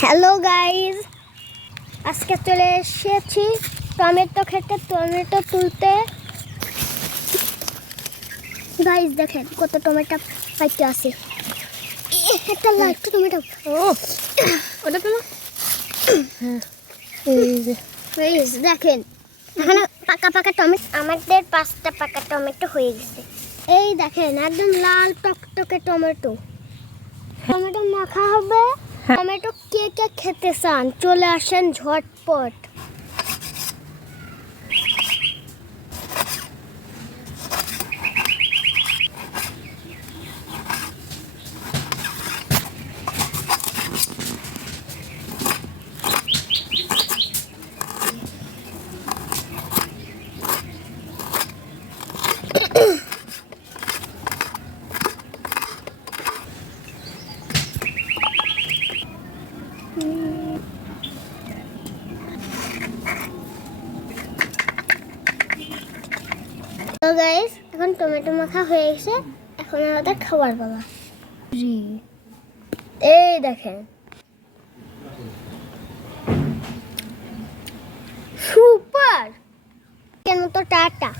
Hello guys আজকে চলে এসেছি টমেটো খেতে টমেটো তুলতে। গাইস দেখেন কত টমেটো পাইতে আছে। ইয়ে, একটা টমেটো। ও ওটা পেল দেখেন। এখানে পাকা পাকা টমেটো। আমাদের পাঁচটা পাকা টমেটো হয়ে গেছে। এই দেখেন একদম লাল টকটকে টমেটো। টমেটো মাখা হবে। টমেটো কে কে খেতে চান? চলে আসেন ঝটপট। গাইস এখন টমেটো মাখা হয়ে গেছে। এখন আমাদের খাবার পালা জি। এই দেখেন। সুপার কেন তো টাটা?